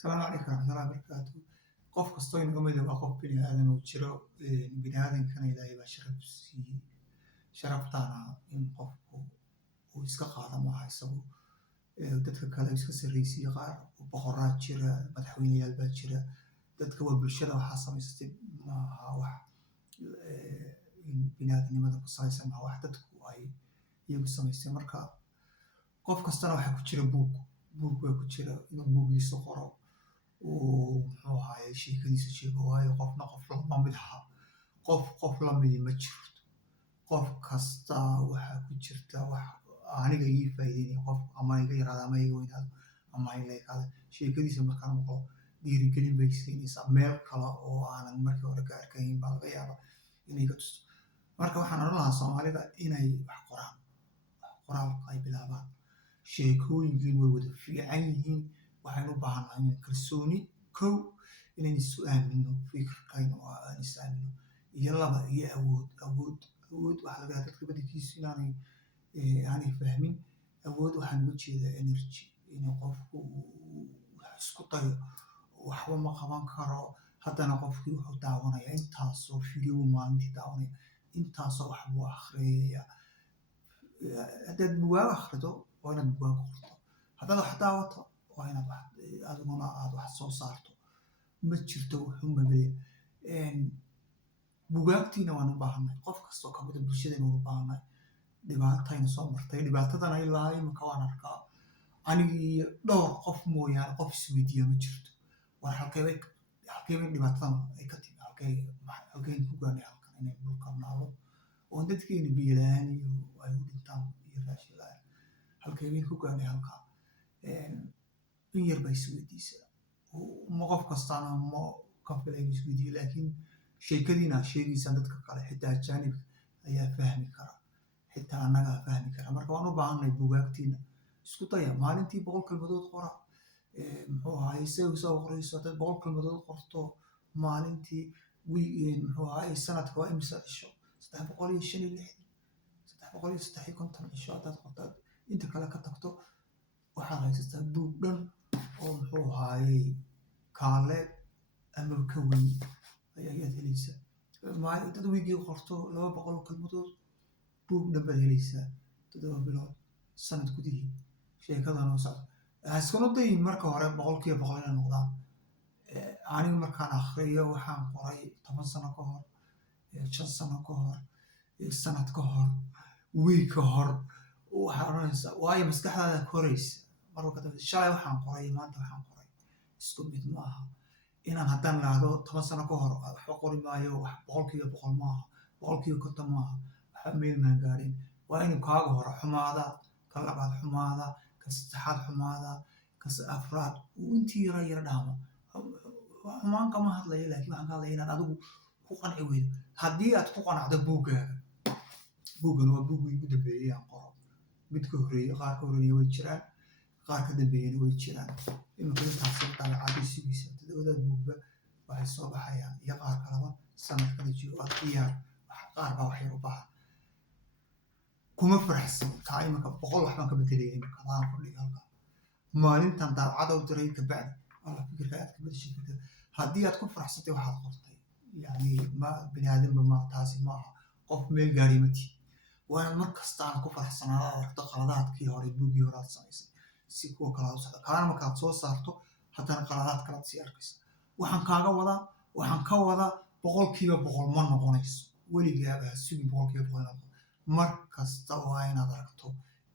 السلام عليكم ورحمة الله وبركاته. qof kastoo inaga mid ah waa qof bini aadan oo jiro bini aadankana ilaahay baa sharaf siiyey sharaftaana in qofku uu iska qaado maaha isagu dadka kale iska sarreysiiya qaar boqoraa jira madaxweyneyaal baa jira dadka waa bulshada waxaa samaysatay maaha wax bini aadanimada ku salaysan maaha wax dadku ay iyagu samaysteen marka qof kastana waxaa ku jira buug baa ku jira inuu buugiisa qoro muxuu ahaayey sheekadiisa sheego waayo qofna qof lama mid aha qof la midi ma jirto qof kasta waxaa ku jirta wax aniga ii faa'iideynaya qof ama iga yaraado ama iga weynaado ama iga yaraado sheekadiisa markaan maqlo dhiirigelin bay siinaysaa meel kale oo aanan markii hore ka arkayn baa laga yaaba inay ka tusto marka waxaan odhan lahaa soomaalida inay wax qoraan qoraalka ay bilaabaan sheekooyinkiin way wada fiican yihiin waxaynu u baahannahay kalsooni kow inaynu isu aamino fikirkayna oo aan is aamino iyo laba iyo awood waxaa laga yaabaa dadka badankiisu aanay fahmin awood waxaan uga jeedaa energy inuu qofku wax isku dayo waxba ma qaban karo haddana qofkii wuxuu daawanayaa intaasoo video maalintii daawanaya intaasoo wax buu akhriyaya haddaad buugaag akhrido waa inaad buugaag qorto haddaad wax daawato waa inaad adiguna aad wax soo saarto ma jirto wuxuu mabaya buugaagtiina waan u baahannahay qof kastoo kamid a bulshadayna waan u baahannahay dhibaatayna soo martay dhibaatadana ilaa imika waan arkaa anigii dhowr qof mooyaane qof isweydiiya ma jirto war halkeebay dhibaatadan ay ka timi halkeen ku gaanay halkan inay dhulka naalo oo dadkeena biyo la-aan iyo ay u dhintaan iyo raashin la-aan halkeebay ku gaanay halkaa in yar baa isweydiisa ma qof kastaana ma ka filayn isweydiiya laakiin sheekadiina sheegaysaa dadka kale xitaa ajaanibka ayaa fahmi kara xitaa annagaa fahmi kara marka waan u baahannahay buugaagtiina isku daya maalintii 100 kalmadood qora muxuu ahaayey soo qorayso haddaad 100 kalmadood qorto maalintii muxuu ahaayey sanadka waa imisa cisho 350 cisho haddaad qortaad inta kale ka tagto waxaad haysataa buug dhan oo muxuu ahaayey kaale ama ka weyn ayaad helaysaa dad wiigii qorto 200 kalmadood buug dhan baad helaysaa 7 bilood sanad gudihii sheekadan oo socda iskuna dayin marka hore 100% inay noqdaan aniga markaan akhriyo waxaan qoray 10 sano ka hor 5 sano ka hor sanad ka hor wiig ka hor waxaa oranaysaa waayo maskaxdaada koraysa marka dambe shalay waxaan qoray maanta waxaan qoray isku mid maaha inaan haddaan lahaado 10 sano ka hor waxba qori maayo wax 100% maaha 100% maaha waxba meel maan gaarin waa inuu kaaga hore xumaada ka labaad xumaada ka saddexaad xumaada ka afraad intii yara dhaama xumaan kama hadlayo laakiin waxaan ka hadlaya inaad adigu ku qanci weydo haddii aad ku qanacdo buuggan waa buuggii ugu dambeeyey aan qoro mid ka horreeyey qaar ka horreeyey way jiraan qaar ka dambeeyeyna way jiraan imika intaasi dabeecadii sugaysa todobadaad buugba waxay soo baxayaan iyo qaar kaleba sanad kala jiro waa diyaar qaar baa wax yar u baahan kuma faraxsan kaa imika 100 waxbaan ka bedelaya imika adaan fadhiga halkaa maalintan daabcada u diray kabacdi alla fikirka aad ka bedeshay fikirka haddii aad ku faraxsantay waxaad qortay yani ma bini aadanba ma taasi maaha qof meel gaari ma tihi waa inaad mar kasta aad ku faraxsanaada aragto qaladaadkii hore buuggii hore aad samaysay si kuwa kale aad u socda kalena markaad soo saarto haddana qaladaad kalaad sii arkaysa waxaan ka wadaa 100% ma noqonayso weligaaba ha sugin 100% noqon mar kasta waa inaad aragto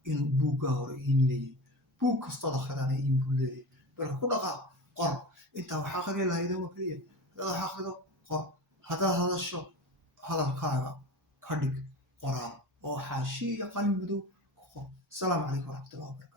inuu buugga hore in leeyahay buug kastood akhridana in buu leeyahay marka ku dhaqaaq qor intaa wax akhriya lahayd oo keliya haddaad wax akhrido qor haddaad hadasho hadalkaaga ka dhig qoraal oo xaashi iyo qalin madow ku qor asalaamu calaykum waraxmatullahi wabarakatu